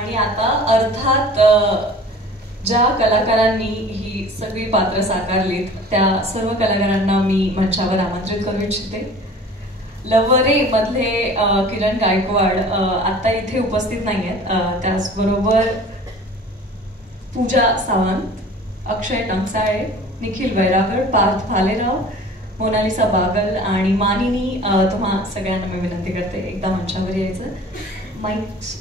आणि आता अर्थात ज्या कलाकारांनी ही सगळी पात्र साकारलीत त्या सर्व कलाकारांना मी मंचावर आमंत्रित करू इच्छिते. लवरे मधले किरण गायकवाड आता इथे उपस्थित नाही आहेत. त्याचबरोबर पूजा सावंत, अक्षय टंकसाळे, निखिल वैरागड, पार्थ भालेराव, मोनालिसा बागल आणि मानिनी, तुम्हा सगळ्यांना मी विनंती करते एकदा मंचावर यायचं. माईक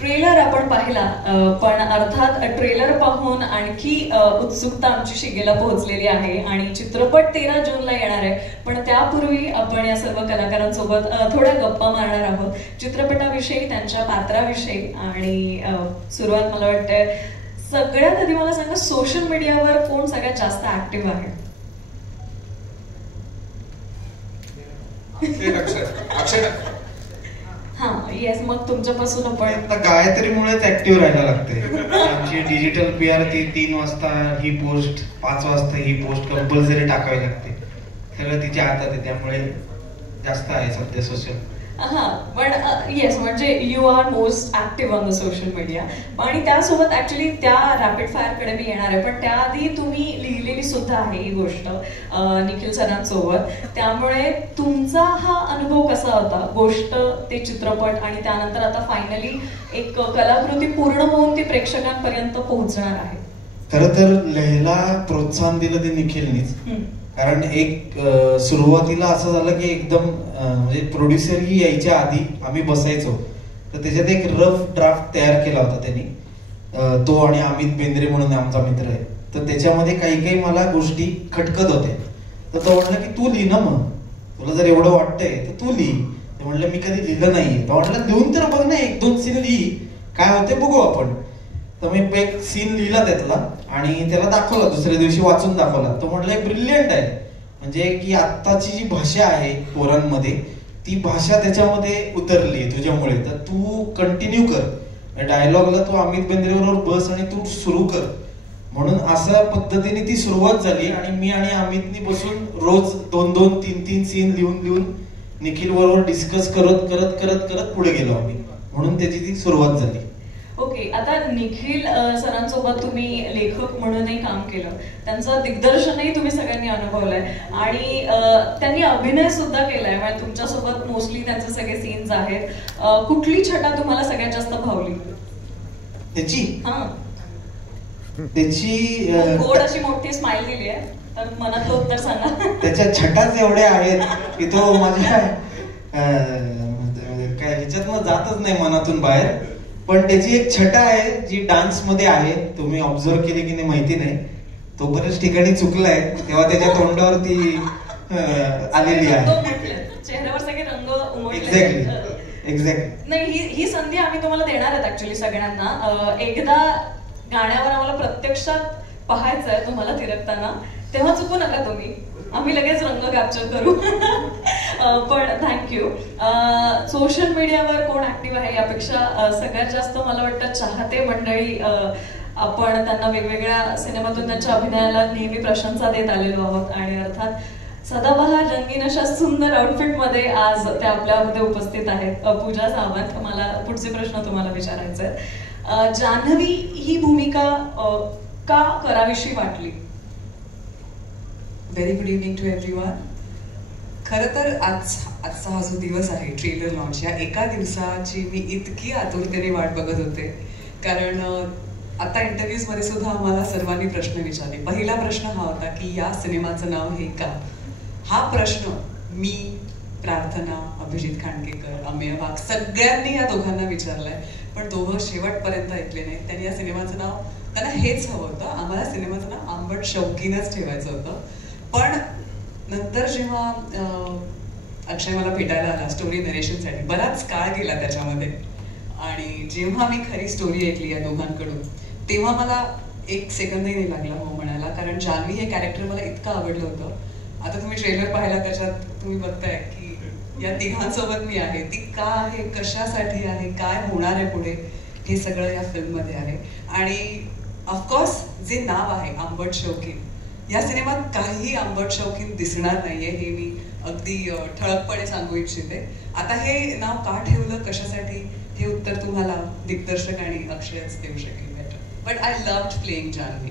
ट्रेलर आपण पाहिला, पण अर्थात ट्रेलर पाहून आणखी उत्सुकता आमची शिगेला पोहोचलेली आहे आणि चित्रपट 13 जूनला येणार आहे. पण त्यापूर्वी आपण या सर्व कलाकारांसोबत थोड्या गप्पा मारणार आहोत चित्रपटाविषयी, त्यांच्या पात्राविषयी. आणि सुरुवात मला वाटतंय सगळ्यात आधी मला सांगा, सोशल मीडियावर कोण सगळ्यात जास्त ऍक्टिव्ह आहे? हा, येस. मग तुमच्यापासून आपण गायत्रीमुळेच ऍक्टिव्ह राहायला लागते. आमची डिजिटल PR ती 3 वाजता ही पोस्ट, 5 वाजता ही पोस्ट कंपल्सरी टाकावी लागते. सगळं तिच्या हातात आहे, त्यामुळे जास्त आहे सध्या सोशल. हा, पण येस, म्हणजे you are most active on the social media. आणि त्यासोबत ऍक्च्युली त्या रॅपिड फायर कडे मी येणार आहे, पण त्याआधी तुम्ही लिहिलेली सुद्धा आहे ही गोष्ट निखिल सरांसोबत. त्यामुळे तुमचा हा अनुभव कसा होता, गोष्ट ते चित्रपट आणि त्यानंतर आता फायनली एक कलाकृती पूर्ण होऊन ती प्रेक्षकांपर्यंत पोहोचणार आहे? खरं तर लिहायला प्रोत्साहन दिलं ते निखिलनीच. कारण एक सुरुवातीला असं झालं की एकदम म्हणजे प्रोड्युसर ही यायच्या आधी आम्ही बसायचो, तर त्याच्यात एक रफ ड्राफ्ट तयार केला होता त्यांनी. तो आणि अमित बेंद्रे म्हणून आमचा मित्र आहे, तर त्याच्यामध्ये काही काही मला गोष्टी खटकत होत्या. तर तो म्हटलं की तू लिही ना, मग तुला जर एवढं वाटतंय तर तू लिही. ते म्हटलं मी कधी लिहिलं नाहीये. तो म्हटलं लिहून तर बघ ना, 1-2 सीन लिही, काय होते बघू आपण. तर मी एक सीन लिहिला त्यातला आणि त्याला दाखवला, दुसऱ्या दिवशी वाचून दाखवला. तो म्हटलं ब्रिलियंट आहे, म्हणजे की आत्ताची जी भाषा आहे पोरांमध्ये ती भाषा त्याच्यामध्ये उतरली तुझ्यामुळे, तर तू कंटिन्यू कर डायलॉगला, तू अमित बेंद्रे बरोबर बस आणि तू सुरू कर. म्हणून अशा पद्धतीने ती सुरुवात झाली आणि मी आणि अमितनी बसून रोज 2-2, 3-3 सीन लिहून निखिल बरोबर डिस्कस करत करत करत करत पुढे गेलो आम्ही. म्हणून त्याची ती सुरुवात झाली. ओके, आता निखिल सरांसोबत तुम्ही लेखक म्हणूनही काम केलं, त्यांचं दिग्दर्शनही तुम्ही सगळ्यांनी अनुभवलंय आणि त्यांनी अभिनय सुद्धा केलाय. म्हणजे तुमच्यासोबत मोस्टली त्यांचे सगळे सीन्स आहेत. कुठली छटा तुम्हाला सगळ्यात जास्त भावली त्याची? हा, त्याची गोड अशी मोठी स्माइल दिली आहे, तर मनातलं उत्तर सांगा. त्याच्या छटाच एवढ्या आहेत की तो माझ्या काय ह्याच्यातनं जातच नाही मनातून बाहेर. पण त्याची एक छटा आहे जी डान्स मध्ये आहे, तुम्ही ऑब्झर्व केली की नाही माहिती नाही. तो बऱ्याच ठिकाणी चुकलाय, तेव्हा त्याच्या तोंडावरती आलेली आहे. चेहऱ्यावर सगळे रंग उमटले. एक्झॅक्टली. नाही, ही संधी आम्ही तुम्हाला देणार आहेत ऍक्च्युली सगळ्यांना. एकदा गाण्यावर आम्हाला प्रत्यक्षात पाहायचंय तुम्हाला थिरकताना, तेव्हा चुकू नका तुम्ही, आम्ही लगेच रंग कॅप्चर करू. पण थँक्यू. सोशल मीडियावर कोण ऍक्टिव्ह आहे यापेक्षा सगळ्यात जास्त मला वाटतं चाहते मंडळी. आपण त्यांना वेगवेगळ्या सिनेमातून त्यांच्या अभिनयाला नेहमी प्रशंसा देत आलेलो आहोत आणि अर्थात सदाबहार रंगीन अशा सुंदर आउटफिटमध्ये आज त्या आपल्यामध्ये उपस्थित आहेत. पूजा सावंत, मला पुढचे प्रश्न तुम्हाला विचारायचे आहेत. जान्हवी ही भूमिका का करावीशी वाटली? Very good evening to everyone. खरं तर आजचा हा जो दिवस आहे ट्रेलर लॉन्च, या एका दिवसाची मी इतकी आतुरतेने वाट बघत होते. कारण आता इंटरव्ह्यूजमध्ये सुद्धा आम्हाला सर्वांनी प्रश्न विचारले. पहिला प्रश्न हा होता की या सिनेमाचं नाव हे का? हा प्रश्न मी, प्रार्थना, अभिजित खांडकेकर, अमेय वाघ सगळ्यांनी या दोघांना विचारलाय, पण दोघं शेवटपर्यंत ऐकले नाही. त्यांनी या सिनेमाचं नाव, त्यांना हेच हवं होतं, आम्हाला सिनेमाचं नाव आंबट शौकीनच ठेवायचं होतं. पण नंतर जेव्हा अक्षय मला भेटायला आला स्टोरी नरेशनसाठी, बराच काळ गेला त्याच्यामध्ये, आणि जेव्हा मी खरी स्टोरी ऐकली या दोघांकडून, तेव्हा मला 1 सेकंदही नाही लागला हो म्हणायला. कारण जान्हवी हे कॅरेक्टर मला इतकं आवडलं होतं. आता तुम्ही ट्रेलर पाहिला, त्याच्यात तुम्ही बघताय की या तिघांसोबत मी आहे. ती का आहे, कशासाठी आहे, काय होणार आहे पुढे, हे सगळं या फिल्ममध्ये आहे. आणि ऑफकोर्स जे नाव आहे आंबट शौकीन, या सिनेमात काहीही आंबट शौकीन दिसणार नाहीये, हे मी अगदी ठळकपणे सांगू इच्छिते. आता हे नाव का ठेवलं, कशासाठी, हे उत्तर तुम्हाला दिग्दर्शक आणि अक्षयच देऊ शकेल better. But I loved playing Janhavi.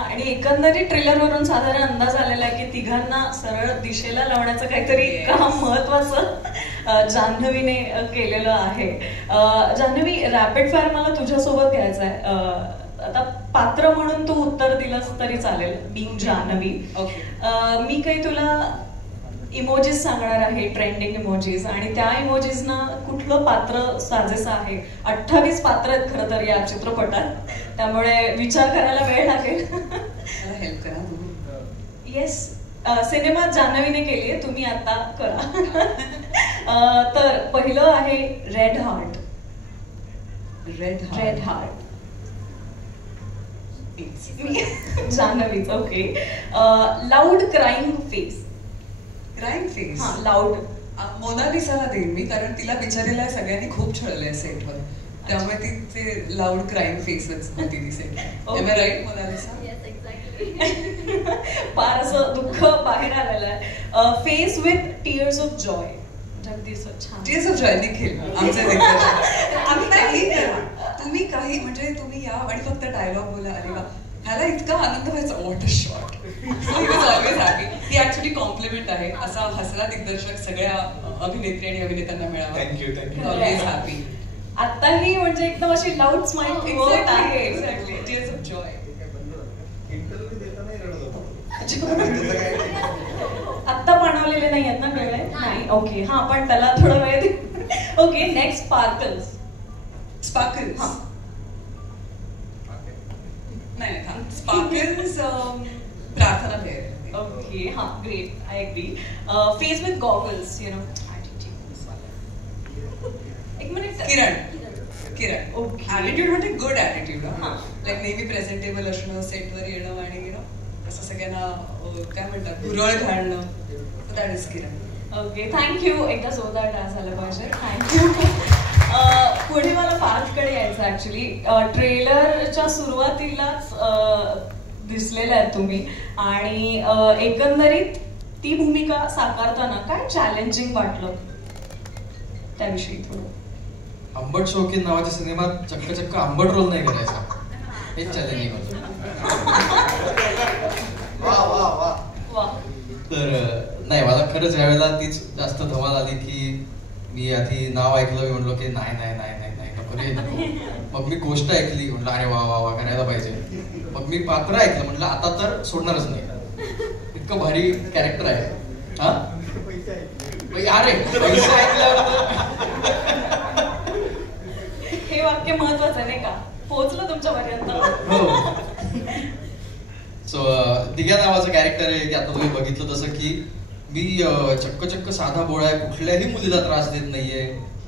आणि एकंदरीत ट्रेलरवरून साधारण अंदाज आलेला आहे की तिघांना सरळ दिशेला लावण्याचं काहीतरी काम महत्वाचं जान्हवीने केलेलं आहे. जान्हवी, रॅपिड फायर मला तुझ्यासोबत घ्यायचं आहे. आता पात्र म्हणून तू उत्तर दिलंस तरी चालेल, बीइंग जान्हवी. मी काही तुला इमोजीज सांगणार आहे, ट्रेंडिंग इमोजीज, आणि त्या इमोजीजना कुठलं पात्र साजेसं आहे. 28 पात्र आहेत खरं तर या चित्रपटात, त्यामुळे विचार करायला वेळ लागेल. मला हेल्प करा तुम्ही. येस, सिनेमा जान्हवीने केली आहे, तुम्ही आता करा. तर पहिलं आहे रेड हार्ट. रेड हार्ट जान्हवीच. Okay. Loud crying face. Crying face हा, लाऊड. मोनालिसाला देईन मी, कारण तिला बिचारीला सगळ्यांनी खूप छळलंय सेटवर, त्यामुळे तिचे लाऊड क्राईंग फेसच होती ती सेट. Right Mona Lisa? फार असं दुःख बाहेर आलेलं आहे. Face with tears of Joy. Tears of Joy Nikhil आमचे दिग्दर्शक. आम्ही काही करा, तुम्ही काही म्हणजे तुम्ही या आणि फक्त डायलॉग बोला, अरे वा ह्याला इतका आनंद व्हायचा, what a shot. So he was always happy. ही ऍक्च्युली कॉम्प्लिमेंट आहे. असा हसरा दिग्दर्शक सगळ्या अभिनेत्री आणि अभिनेत्यांना मिळावा. थँक्यू. Always happy. आताही म्हणजे एकदम अशी लाऊड स्माइल होत आहे. Exactly, tears of joy. आत्ता बनवलेले नाही आहेत ना डोळे? नाही. ओके, हा, पण त्याला थोडा वेळ दे. Okay, next sparkles. स्पार्कल्स नाही, स्पार्कल्स प्रार्थना फेर. ओके, हा, great, I agree. Face with goggles, you know. एक मिनिट. किरण. ओके. ॲटिट्यूड म्हणजे गुड ॲटिट्यूड. लाईक नेहमी प्रेझेंटेबल असणं, सेटवर येणं आणि यु नो असं सगळ्यांना काय म्हणतात भुरळ घालणं. That is Kiran. Okay, thank you. एकदा जोरदार डान्स झाला पाहिजे. थँक्यू. पुढे मला पार्थकडे यायचं ऍक्च्युली. ट्रेलरच्या सुरुवातीलाच दिसलेल्या आहेत तुम्ही, आणि एकंदरीत ती भूमिका साकारताना काय चॅलेंजिंग वाटलं त्याविषयी थोडं. आंबट शौकीन नावाच्या सिनेमात चक्क आंबट रोल नाही करायचा, हेच चॅलेंजिंग होतं. तर नाही, मला खरंच यावेळेला तीच जास्त धमाल आली की मी आधी नाव ऐकलं, मी म्हणलो की नाही नाही नाही नाही नाही नको रे नको. मग मी गोष्ट ऐकली, म्हटलं अरे वा वा वा करायला पाहिजे. मग मी पात्र ऐकलं, म्हटलं आता तर सोडणारच नाही, इतकं भारी कॅरेक्टर आहे. हा अरे पैसे ऐकल्यावर हे वाक्य महत्वाचं नाही का, पोहोचलं तुमच्यापर्यंत. हो. सो दिग्या नावाचं कॅरेक्टर आहे की आता तुम्ही बघितलं तसं की मी चक्क साधा बोळा आहे, कुठल्याही मुलीला त्रास देत नाहीये,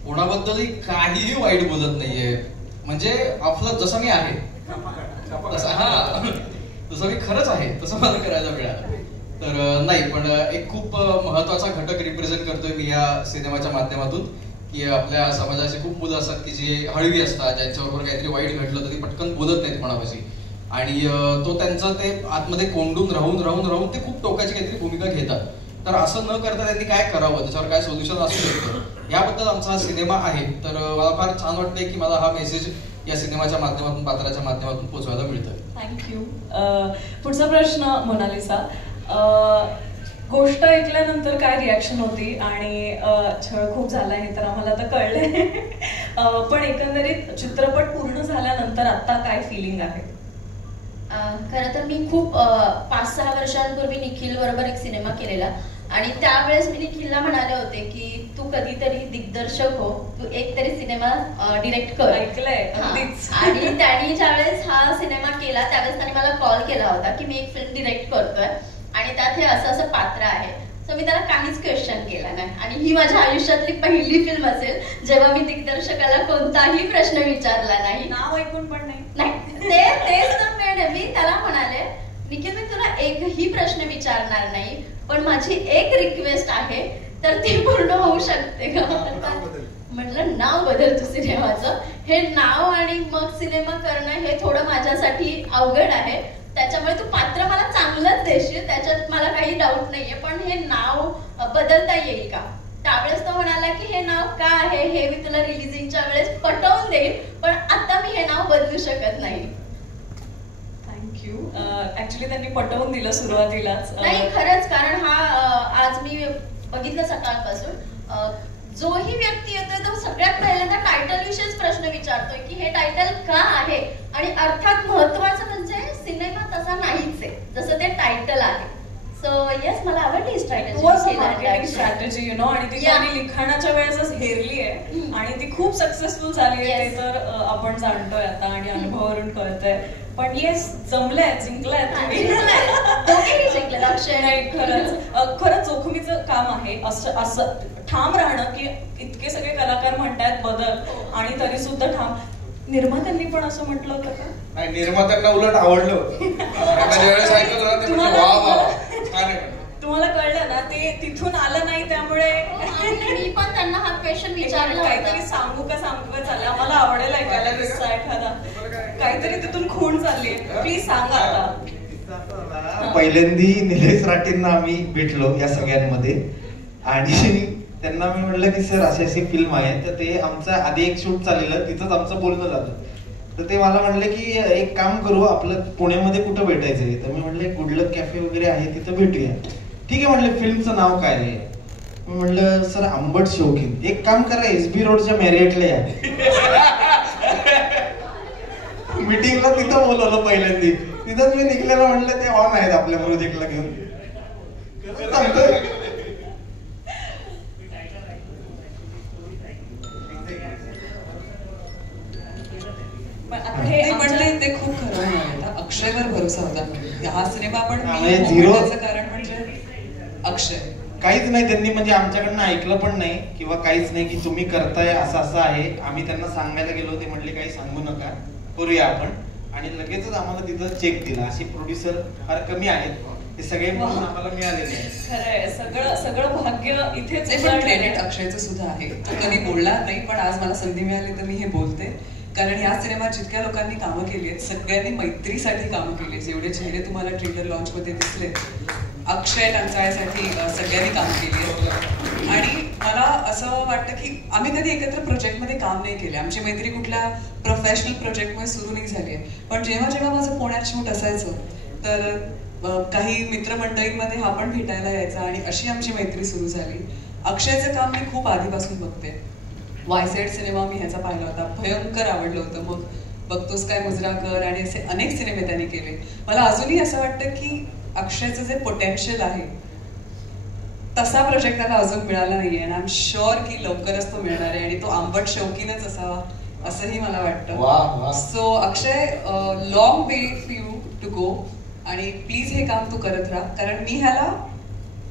कोणाबद्दलही काहीही वाईट बोलत नाहीये, म्हणजे आपलं जसं मी आहे तसं मी खरंच आहे तसं मला करायला मिळालं. तर नाही, पण एक खूप महत्वाचा घटक रिप्रेझेंट करतोय मी या सिनेमाच्या माध्यमातून की आपल्या समाजाचे खूप मुलं असतात की जे हळवी असतात, ज्यांच्याबरोबर काहीतरी वाईट घडलं तरी पटकन बोलत नाहीत कोणापाशी, आणि तो त्यांचं ते आतमध्ये कोंडून राहून ते खूप टोकाची काहीतरी भूमिका घेतात. तर असं न करता त्यांनी काय करावं, त्याच्यावर काय सोल्युशन असू शकतं, याबद्दल आमचा हा सिनेमा आहे. तर मला फार छान वाटतंय की मला हा मेसेज या सिनेमाच्या माध्यमातून, पात्राच्या माध्यमातून पोहोचवायला मिळतं. थँक्यू. पुढचा प्रश्न मोनालिसा. गोष्ट ऐकल्यानंतर काय रिॲक्शन होती, आणि छळ खूप झाला हे तर आम्हाला आता कळलंय, पण एकंदरीत चित्रपट पूर्ण झाल्यानंतर आता काय फिलिंग आहे? खरं तर मी खूप 5-6 वर्षांपूर्वी निखिल बरोबर एक सिनेमा केलेला, आणि त्यावेळेस मी निखिलला म्हणाले होते की तू कधीतरी दिग्दर्शक हो, तू एक तरी सिनेमा डिरेक्ट कर. ऐकलंय. आणि त्यांनी ज्यावेळेस हा सिनेमा केला त्यावेळेस त्यांनी मला कॉल केला होता की मी एक फिल्म डिरेक्ट करतोय आणि त्यात हे असं पात्र आहे. सो मी त्याला काहीच क्वेश्चन केला नाही, आणि ही माझ्या आयुष्यातली पहिली फिल्म असेल जेव्हा मी दिग्दर्शकाला कोणताही प्रश्न विचारला नाही, नाव ऐकून पण नाही. तेच तर मॅडम, मी त्याला म्हणाले निखिल मी तुला एकही प्रश्न विचारणार नाही, पण माझी एक रिक्वेस्ट आहे, तर ती पूर्ण होऊ शकते का? म्हटलं नाव बदल तू सिनेमाचं. हे नाव आणि मग सिनेमा करणं हे थोडं माझ्यासाठी अवघड आहे, त्याच्यामुळे तू पात्र मला चांगलंच देशील, त्याच्यात मला काही डाऊट नाहीये, पण हे नाव बदलता येईल का? त्यावेळेस तो म्हणाला की हे नाव का आहे हे मी तुला रिलीजिंगच्या वेळेस पटवून देईन, पण आता मी हे नाव बदलू शकत नाही. थँक्यू. ऍक्च्युली त्यांनी पटवून दिलं सुरुवातीलाच. नाही खरंच, कारण हा आज मी बघितलं सकाळपासून जोही व्यक्ती येतोय तो सगळ्यात पहिल्यांदा टायटल विषयीच प्रश्न विचारतोय की हे टायटल का आहे, आणि अर्थात महत्वाचं म्हणजे सिनेमा तसा नाहीच आहे जसं ते टायटल आहे. सो येस, मला आवडली स्ट्रॅटेजी यु नो, आणि ती त्यांनी लिखाणाच्या वेळेसच हेरली आहे आणि ती खूप सक्सेसफुल झाली आहे ते तर आपण जाणतोय आता आणि अनुभवावरून कळतंय. पण येस, जमलंय, जिंकलंय तुम्ही. अक्षय नाही, खरंच जोखमीचं काम आहे असं ठाम राहणं की इतके सगळे कलाकार म्हणतायत बदल आणि तरी सुद्धा ठाम. निर्मात्यांनी पण असं म्हटलं होतं का? नाही, निर्मात्यांना उलट आवडलं. तुम्हाला कळलं ना, ते तिथून आलं नाही त्यामुळे मी पण त्यांना हा क्वेश्चन विचारला. काहीतरी सांगू का चाललंय, आम्हाला आवडेल ऐकायला किस्सा एखादा, काहीतरी तिथून खूण चालली, प्लीज सांगा आता. पहिल्यांदी निलेश राठेंना आम्ही भेटलो या सगळ्यांमध्ये आणि त्यांना मी म्हटलं की सर अशी फिल्म आहे, तर ते आमचं आधी एक शूट चाललेलं, तिथंच आमचं बोलणं झालं. तर ते मला म्हणले की एक काम करू, आपलं पुण्यामध्ये कुठं भेटायचंय? तर मी म्हणले गुडलक कॅफे वगैरे आहे तिथं भेटूया. ठीक आहे म्हटलं, फिल्मचं नाव काय आहे? मी म्हटलं सर आंबट शौकीन. एक काम करा, SB रोडच्या मॅरियटला या. मीटिंगला तिथं बोलवलं पहिल्यांदी, तिथंच मी निघलेलं. म्हटलं ते ऑन आहेत आपल्या प्रोजेक्टला घेऊन. ते खूप खरं आहे. अक्षयवर भरोसा होता. हा सिनेमा आपण कारण म्हणजे अक्षय काहीच नाही, त्यांनी म्हणजे आमच्याकडनं ऐकलं पण नाही किंवा काहीच नाही की तुम्ही करताय असं आहे. आम्ही त्यांना सांगायला गेलो, ते म्हणले काही सांगू नका, करूया आपण. आणि लगेचच आम्हाला तिथं चेक दिला. असे प्रोड्युसर फार कमी आहेत, ते सगळे म्हणून आम्हाला मिळालेले आहे. खरंय, सगळं भाग्य इथेच. क्रेडिट अक्षयचं सुद्धा आहे. तो कधी बोलला नाही, पण आज मला संधी मिळाली तर मी हे बोलते. कारण या सिनेमात जितक्या लोकांनी कामं केली आहेत, सगळ्यांनी मैत्रीसाठी कामं केली आहेत. जेवढे चेहरे तुम्हाला ट्रेलर लॉन्च मध्ये दिसले, अक्षय टंचाळ्यासाठी सगळ्यांनी कामं केली आहेत. आणि मला असं वाटतं की आम्ही कधी एकत्र प्रोजेक्टमध्ये काम नाही केले. आमची मैत्री कुठल्या प्रोफेशनल प्रोजेक्टमध्ये सुरू नाही झाली आहे. पण जेव्हा जेव्हा माझं पुण्यात शूट असायचं तर काही मित्रमंडळींमध्ये हा पण भेटायला यायचा आणि अशी आमची मैत्री सुरू झाली. अक्षयचं काम मी खूप आधीपासून बघते. वायसेड सिनेमा मी ह्याचा पाहिला होता, भयंकर आवडलं होतं. मग बघतोस काय मुजरा कर आणि असे अनेक सिनेमे त्यांनी केले. मला अजूनही असं वाटतं की अक्षयचं जे पोटेन्शियल आहे तसा प्रोजेक्ट त्याला अजून मिळाला नाहीये. आणि आय एम शुअर की लवकरच तो मिळणार आहे आणि तो आंबट शौकीनच असावा असंही मला वाटतं. So Akshay, long way for you to go आणि प्लीज हे काम तू करत राहा. कारण मी ह्याला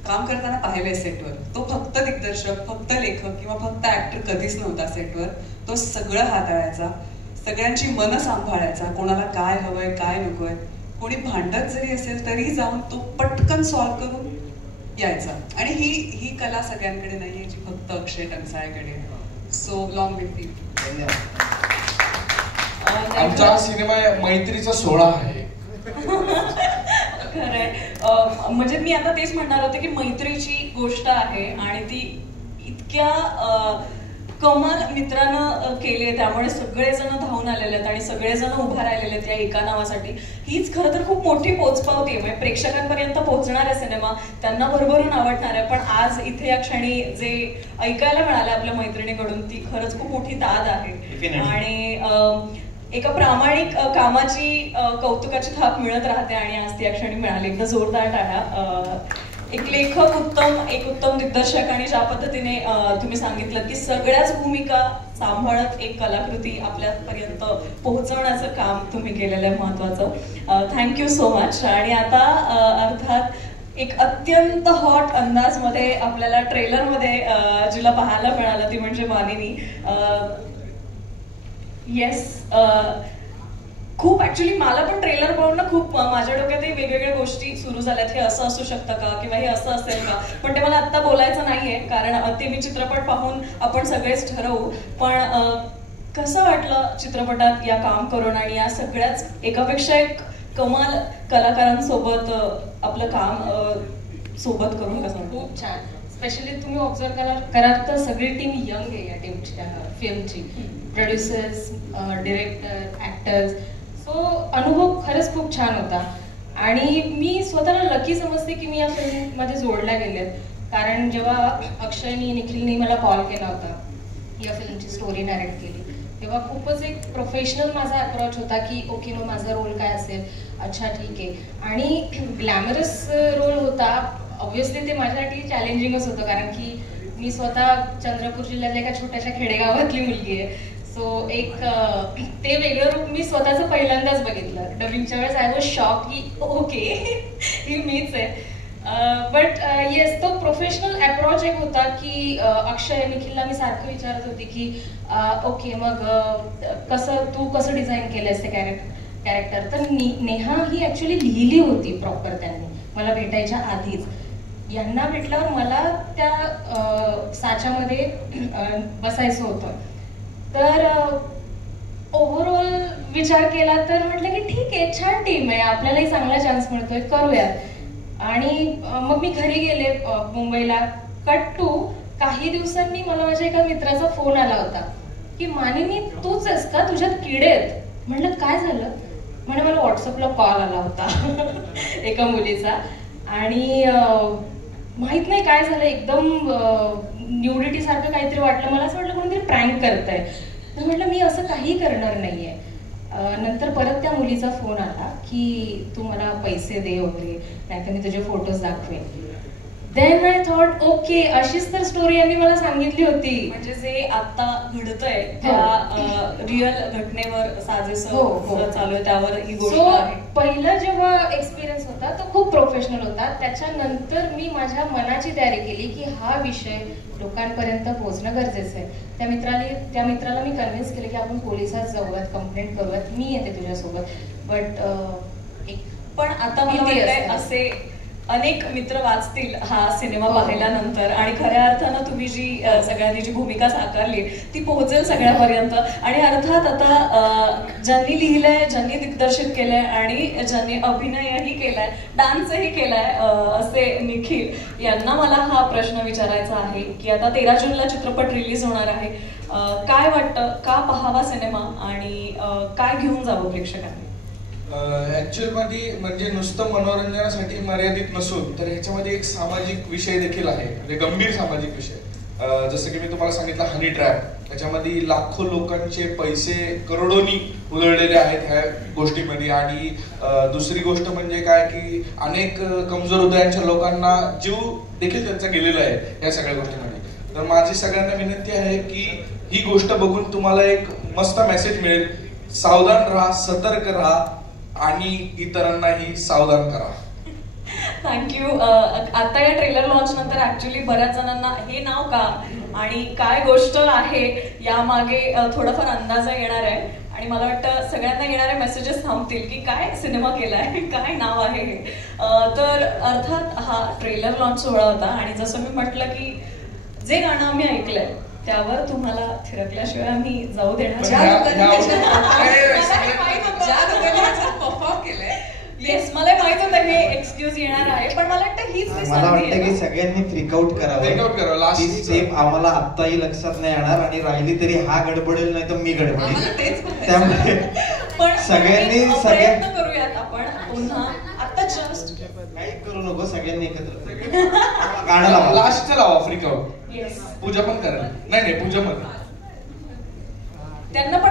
काम करताना पाहिलंय सेटवर. तो फक्त दिग्दर्शक, फक्त लेखक किंवा फक्त ऍक्टर कधीच नव्हता सेटवर. तो सगळं हाताळायचा, सगळ्यांची मनं सांभाळायचा, कोणाला काय हवंय काय नकोय. कोणी भांडत जरी असेल तरी जाऊन तो पटकन सॉल्व्ह करून यायचा. आणि ही कला सगळ्यांकडे नाहीये जी फक्त अक्षय टंचाळेकडे. So long with you. आमचा सिनेमा मैत्रीचा सोहळा आहे. खरंय, म्हणजे मी आता तेच म्हणणार होते की मैत्रीची गोष्ट आहे आणि ती इतक्या कमाल मित्रानं केली, त्यामुळे सगळेजण धावून आलेले आहेत आणि सगळेजण उभा राहिलेले आहेत या एका नावासाठी. हीच खरं तर खूप मोठी पोचपावती आहे. म्हणजे प्रेक्षकांपर्यंत पोहोचणार आहे सिनेमा, त्यांना भरभरून आवडणार आहे. पण आज इथे या क्षणी जे ऐकायला मिळालं आपल्या मैत्रिणीकडून ती खरंच खूप मोठी दाद आहे. आणि एका प्रामाणिक कामाची कौतुकाची थाप मिळत राहते आणि आज ती या क्षणी मिळाली. एकदा जोरदार टाळ्या. एक लेखक उत्तम, एक उत्तम दिग्दर्शक आणि ज्या पद्धतीने तुम्ही सांगितलं की सगळ्याच भूमिका सांभाळत एक कलाकृती आपल्यापर्यंत पोहोचवण्याचं काम तुम्ही केलेलं आहे महत्वाचं. Thank you so much. आणि आता अर्थात एक अत्यंत हॉट अंदाजमध्ये आपल्याला ट्रेलरमध्ये जिला पाहायला मिळालं ती म्हणजे मानिनी. येस, खूप ऍक्च्युली मला पण ट्रेलर पाहून ना खूप माझ्या डोक्यातही वेगवेगळ्या गोष्टी सुरू झाल्यात. हे असं असू शकतं का किंवा हे असं असेल का, पण ते मला आत्ता बोलायचं नाहीये कारण ते मी चित्रपट पाहून आपण सगळेच ठरवू. पण कसं वाटलं चित्रपटात या काम करून आणि या सगळ्याच एकापेक्षा एक कमाल कलाकारांसोबत आपलं काम सोबत करून कसं वाटतं? खूप छान. स्पेशली तुम्ही ऑब्झर्व कराल तर सगळी टीम यंग आहे या टीमची, फिल्मची. Producers, director, actors. सो अनुभव खरंच खूप छान होता आणि मी स्वतःला लकी समजते की मी या फिल्ममध्ये जोडल्या गेलेत. कारण जेव्हा अक्षयनी, निखिलनी मला कॉल केला होता, या फिल्मची स्टोरी नॅरेट केली, तेव्हा खूपच एक प्रोफेशनल माझा अप्रोच होता की ओके मग माझा रोल काय असेल, अच्छा ठीक आहे. आणि ग्लॅमरस रोल होता, ऑब्व्हियसली ते माझ्यासाठी चॅलेंजिंगच होतं कारण की मी स्वतः चंद्रपूर जिल्ह्यातल्या एका छोट्याशा खेडेगावातली मुलगी आहे. सो एक ते वेगळं रूप मी स्वतःचं पहिल्यांदाच बघितलं. डबिंगच्या वेळेस आय वॉज शॉक की ओके ही मीच आहे. बट येस, तो प्रोफेशनल अप्रोच एक होता की अक्षय, निखिलला मी सारखं विचारत होती की ओके मग तू कसं डिझाईन केलंयस ते कॅरेक्टर. तर नेहा ही ऍक्च्युली लिहिली होती प्रॉपर त्यांनी मला भेटायच्या आधीच. यांना भेटल्यावर मला त्या साच्यामध्ये बसायचं होतं. तर ओव्हरऑल विचार केला तर म्हटलं की ठीक आहे, छान टीम आहे, आपल्यालाही चांगला चान्स मिळतोय, करूयात. आणि मग मी घरी गेले मुंबईला. कट टू काही दिवसांनी मला माझ्या एका मित्राचा फोन आला होता की मानिनी तूच आहेस का, तुझ्यात किडे आहेत. म्हटलं काय झालं? म्हणे मला व्हॉट्सअपला कॉल आला होता एका मुलीचा आणि माहित नाही काय झालं, एकदम न्यूडिटी सारखं काहीतरी वाटलं मला. असं वाटलं कोणीतरी प्रँक करतंय. तर म्हटलं मी असं काही करणार नाहीये. नंतर परत त्या मुलीचा फोन आला की तू मला पैसे दे वगैरे, नाहीतर मी तुझे फोटोज दाखवेन. देन आय थॉट ओके, अशीच तर स्टोरी यांनी मला सांगितली होती. म्हणजे जे आता घडतंय त्या रिअल घटनेवर साजेस चालू आहे, त्यावर ही गोष्ट आहे. पहिला जेव्हा एक्सपिरियन्स होता तो खूप प्रोफेशनल होता. त्याच्यानंतर मी माझ्या मनाची तयारी केली की हा विषय लोकांपर्यंत पोहोचणं गरजेचं आहे. त्या मित्राला मी कन्व्हिन्स केलं की आपण पोलिसात जाऊयात, कंप्लेंट करूयात, मी येते तुझ्यासोबत. बट पण आता मला वाटतंय असे अनेक मित्र वाचतील हा सिनेमा पाहिल्यानंतर आणि खऱ्या अर्थानं तुम्ही जी सगळ्यांनी जी भूमिका साकारली ती पोहोचेल सगळ्यापर्यंत. आणि अर्थात आता ज्यांनी लिहिलंय, ज्यांनी दिग्दर्शित केलंय आणि ज्यांनी अभिनयही केलाय, डान्सही केलाय असे निखिल यांना मला हा प्रश्न विचारायचा आहे की आता 13 जूनला चित्रपट रिलीज होणार आहे. काय वाटतं, का पाहावा सिनेमा आणि काय घेऊन जावं प्रेक्षकांनी? ऍक्च्युअल मध्ये म्हणजे नुसतं मनोरंजनासाठी मर्यादित नसून तर ह्याच्यामध्ये एक सामाजिक विषय देखील आहे, म्हणजे गंभीर सामाजिक विषय. जसं की मी तुम्हाला सांगितलं हनी ट्रॅप, त्याच्यामध्ये लाखो लोकांचे पैसे करोडोनी उधळलेले आहेत ह्या गोष्टीमध्ये. आणि दुसरी गोष्ट म्हणजे काय की अनेक कमजोर हृदयांच्या लोकांना जीव देखील त्यांचा गेलेला आहे या सगळ्या गोष्टीमध्ये. तर माझी सगळ्यांना विनंती आहे की ही गोष्ट बघून तुम्हाला एक मस्त मेसेज मिळेल. सावधान राहा, सतर्क राहा आणि इतरांनाही सावधान करा. थँक्यू. आता या ट्रेलर लॉन्च नंतर ऍक्च्युली बऱ्याच जणांना हे नाव का आणि काय गोष्ट आहे यामागे थोडाफार अंदाजा येणार आहे. आणि मला वाटतं सगळ्यांना येणारे मेसेजेस थांबतील की काय सिनेमा केलाय, काय नाव आहे हे. तर अर्थात हा ट्रेलर लॉन्च सोहळा होता आणि जसं मी म्हटलं की जे गाणं आम्ही ऐकलंय त्यावर तुम्हाला थिरकल्याशिवाय आम्ही जाऊ देणार. येस, मला माहित होतं हे एक्सक्यूज येणार आहे, पण मला वाटतं हीच मला वाटतं की सगळ्यांनी फ्रिकआउट करावं. ती स्टेप आम्हाला आत्ताही लक्षात नाही येणार आणि राहिली तरी हा गडबडेल नाही तर मी गडबडेल. त्यामुळे पण सगळ्यांनी प्रयत्न करूयात आपण पुन्हा. आता जस्ट काही करू नको, सगळ्यांनी एकत्र गाणं लावा. लास्ट लावा फ्रिकआउट. येस, पूजा पण करा. नाही पूजा मध्ये त्यांना पण